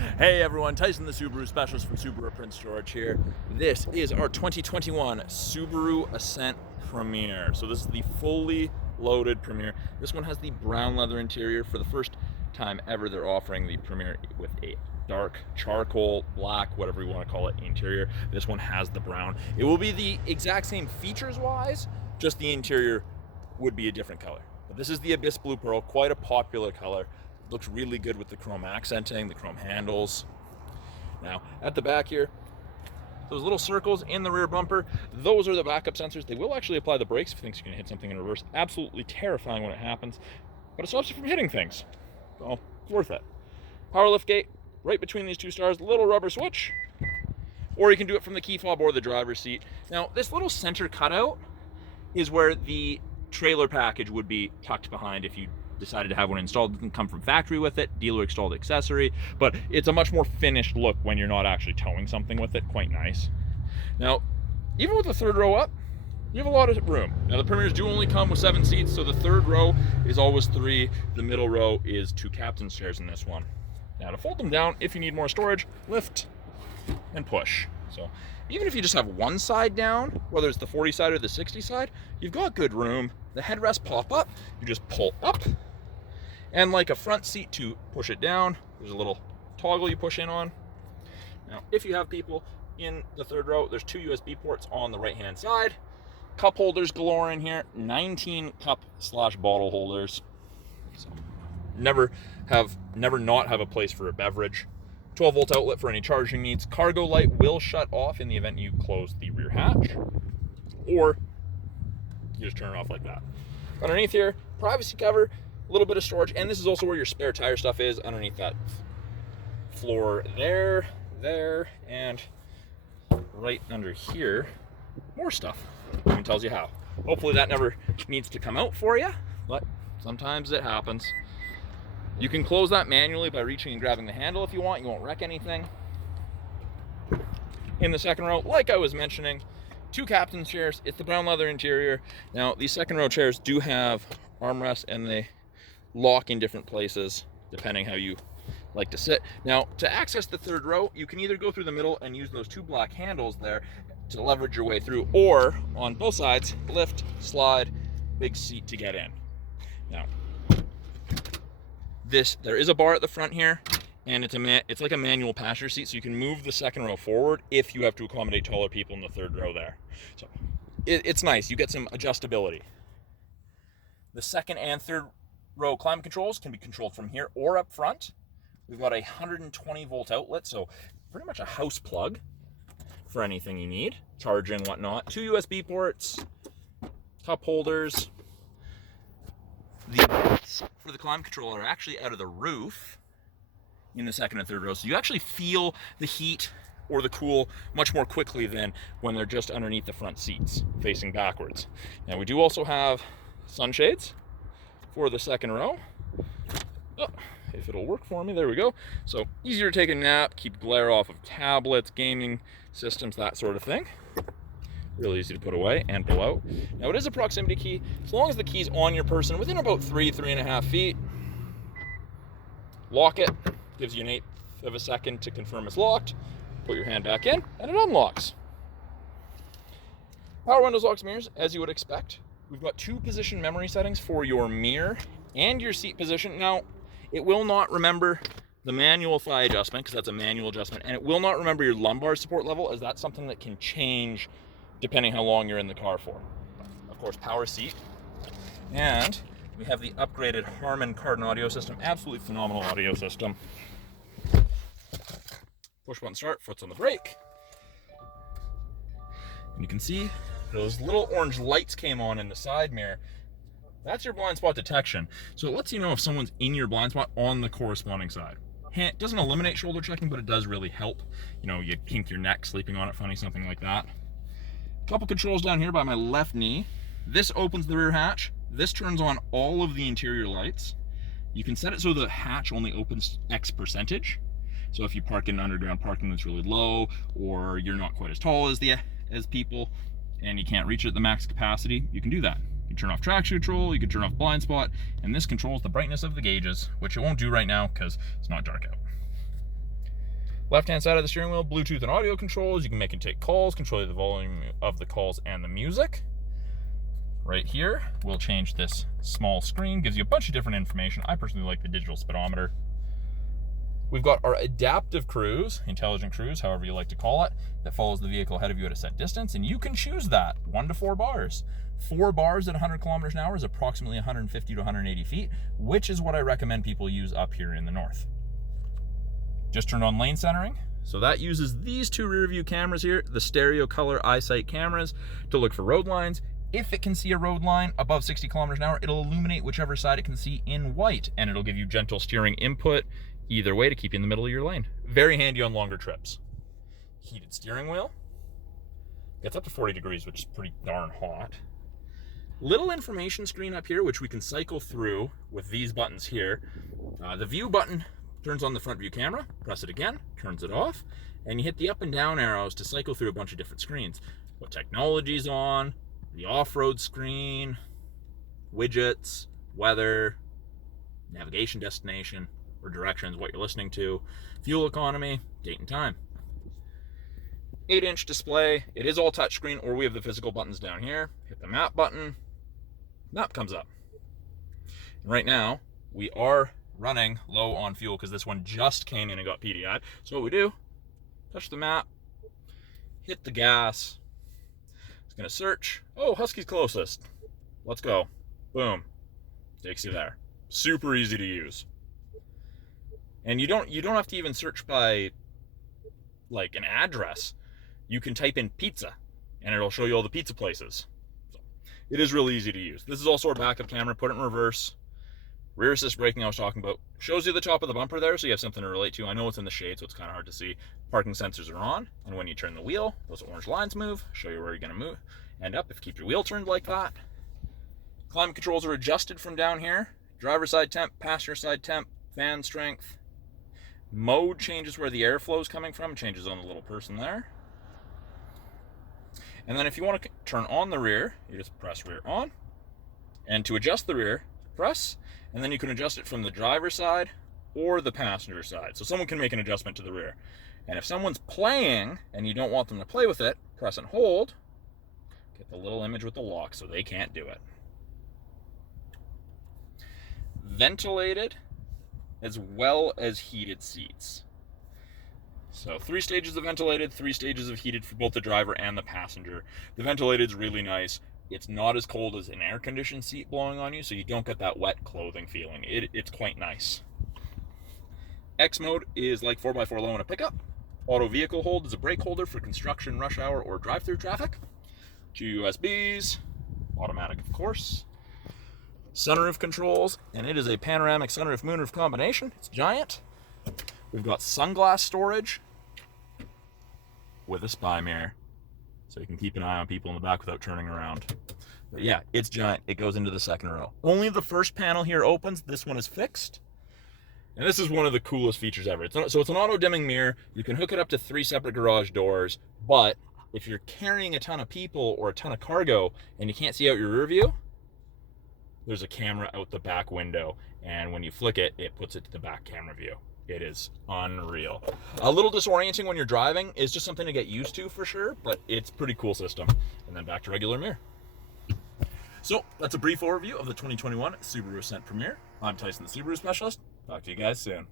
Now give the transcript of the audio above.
Hey everyone, Tyson the Subaru specialist from Subaru Prince George here. This is our 2021 Subaru Ascent Premier. So this is the fully loaded Premier. This one has the brown leather interior. For the first time ever, they're offering the Premier with a dark charcoal, black, whatever you want to call it, interior. This one has the brown. It will be the exact same features wise, just the interior would be a different color. But this is the Abyss Blue Pearl, quite a popular color. Looks really good with the chrome accenting, the chrome handles. Now, at the back here, those little circles in the rear bumper, those are the backup sensors. They will actually apply the brakes if you think you're gonna hit something in reverse. Absolutely terrifying when it happens, but it stops you from hitting things. So, it's worth it. Power lift gate, right between these two stars, little rubber switch, or you can do it from the key fob or the driver's seat. Now, this little center cutout is where the trailer package would be tucked behind if you decided to have one installed. It doesn't come from factory with it, dealer installed accessory, but it's a much more finished look when you're not actually towing something with it. Quite nice. Now, even with the third row up, you have a lot of room. Now the Premiers do only come with 7 seats, so the third row is always 3. The middle row is 2 captain's chairs in this one. Now to fold them down, if you need more storage, lift and push. So even if you just have one side down, whether it's the 40 side or the 60 side, you've got good room. The headrests pop up, you just pull up, and like a front seat to push it down, there's a little toggle you push in on. Now, if you have people in the third row, there's 2 USB ports on the right-hand side. Cup holders galore in here, 19 cup/bottle holders. So never not have a place for a beverage. 12-volt outlet for any charging needs. Cargo light will shut off in the event you close the rear hatch, or you just turn it off like that. Underneath here, privacy cover, a little bit of storage, and this is also where your spare tire stuff is, underneath that floor there, and right under here, more stuff. Even tells you how. Hopefully that never needs to come out for you, but sometimes it happens. You can close that manually by reaching and grabbing the handle if you want. You won't wreck anything. In the second row, like I was mentioning, 2 captain's chairs. It's the brown leather interior. Now, these second row chairs do have armrests, and they lock in different places depending how you like to sit. Now, to access the third row, you can either go through the middle and use those 2 black handles there to leverage your way through, or on both sides, lift, slide, big seat to get in. Now, there is a bar at the front here, and it's like a manual passenger seat, so you can move the second row forward if you have to accommodate taller people in the third row there. So it's nice. You get some adjustability. The second and third row climate controls can be controlled from here or up front. We've got a 120-volt outlet, so pretty much a house plug for anything you need, charging, whatnot. 2 USB ports, cup holders. The vents for the climate control are actually out of the roof in the second and third row, so you actually feel the heat or the cool much more quickly than when they're just underneath the front seats facing backwards. Now we do also have sunshades for the second row. Oh, if it'll work for me, there we go. So easier to take a nap, keep glare off of tablets, gaming systems, that sort of thing. Really easy to put away and pull out. Now it is a proximity key. As long as the key's on your person within about 3.5 feet, lock it. Gives you an 1/8 of a second to confirm it's locked. Put your hand back in and it unlocks. Power windows, locks, mirrors, as you would expect. We've got 2 position memory settings for your mirror and your seat position. Now, it will not remember the manual thigh adjustment, because that's a manual adjustment, and it will not remember your lumbar support level, as that's something that can change depending how long you're in the car for. Of course, power seat. And we have the upgraded Harman Kardon audio system. Absolutely phenomenal audio system. Push button start, foot's on the brake. And you can see those little orange lights came on in the side mirror. That's your blind spot detection. So it lets you know if someone's in your blind spot on the corresponding side. It doesn't eliminate shoulder checking, but it does really help. You know, you kink your neck, sleeping on it funny, something like that. Couple controls down here by my left knee. This opens the rear hatch. This turns on all of the interior lights. You can set it so the hatch only opens X percentage. So if you park in underground parking that's really low, or you're not quite as tall as people, and you can't reach it at the max capacity, you can do that. You can turn off traction control, you can turn off blind spot, and this controls the brightness of the gauges, which it won't do right now because it's not dark out. Left-hand side of the steering wheel, Bluetooth and audio controls. You can make and take calls, control the volume of the calls and the music. Right here, we'll change this small screen. Gives you a bunch of different information. I personally like the digital speedometer. We've got our adaptive cruise, intelligent cruise, however you like to call it, that follows the vehicle ahead of you at a set distance, and you can choose that, 1 to 4 bars. 4 bars at 100 kilometers an hour is approximately 150 to 180 feet, which is what I recommend people use up here in the north. Just turned on lane centering. So that uses these 2 rear view cameras here, the stereo color eyesight cameras, to look for road lines. If it can see a road line above 60 kilometers an hour, it'll illuminate whichever side it can see in white, and it'll give you gentle steering input either way to keep you in the middle of your lane. Very handy on longer trips. Heated steering wheel. Gets up to 40 degrees, which is pretty darn hot. Little information screen up here, which we can cycle through with these buttons here. The view button turns on the front view camera. Press it again, turns it off, and you hit the up and down arrows to cycle through a bunch of different screens. What technology's on, the off-road screen, widgets, weather, navigation destination, or directions, what you're listening to, fuel economy, date and time. 8-inch display. It is all touchscreen, or we have the physical buttons down here. Hit the map button. Map comes up. And right now, we are running low on fuel because this one just came in and got PDI'd. So what we do, touch the map, hit the gas. It's going to search. Oh, Husky's closest. Let's go. Boom. Takes you there. Super easy to use. And you don't have to even search by like an address. You can type in pizza and it'll show you all the pizza places. So it is really easy to use. This is also our backup camera. Put it in reverse. Rear assist braking I was talking about. Shows you the top of the bumper there, so you have something to relate to. I know it's in the shade, so it's kind of hard to see. Parking sensors are on, and when you turn the wheel, those orange lines move, show you where you're going to move. End up if you keep your wheel turned like that. Climate controls are adjusted from down here. Driver side temp, passenger side temp, fan strength. Mode changes where the airflow is coming from, changes on the little person there. And then if you want to turn on the rear, you just press rear on. And to adjust the rear, press, and then you can adjust it from the driver's side or the passenger side. So someone can make an adjustment to the rear. And if someone's playing and you don't want them to play with it, press and hold. Get the little image with the lock so they can't do it. Ventilated as well as heated seats. So 3 stages of ventilated, 3 stages of heated for both the driver and the passenger. The ventilated is really nice. It's not as cold as an air-conditioned seat blowing on you, so you don't get that wet clothing feeling. It's quite nice. X mode is like 4x4 low in a pickup. Auto vehicle hold is a brake holder for construction, rush hour, or drive-through traffic. 2 USBs, automatic of course. Sunroof controls, and it is a panoramic sunroof moonroof combination. It's giant. We've got sunglass storage with a spy mirror, so you can keep an eye on people in the back without turning around. But yeah, it's giant. It goes into the second row. Only the first panel here opens. This one is fixed. And this is one of the coolest features ever. So it's an auto-dimming mirror. You can hook it up to 3 separate garage doors, but if you're carrying a ton of people or a ton of cargo and you can't see out your rear view, there's a camera out the back window, and when you flick it, it puts it to the back camera view. It is unreal. A little disorienting when you're driving. Is just something to get used to for sure, but it's a pretty cool system. And then back to regular mirror. So that's a brief overview of the 2021 Subaru Ascent Premier. I'm Tyson, the Subaru Specialist. Talk to you guys soon.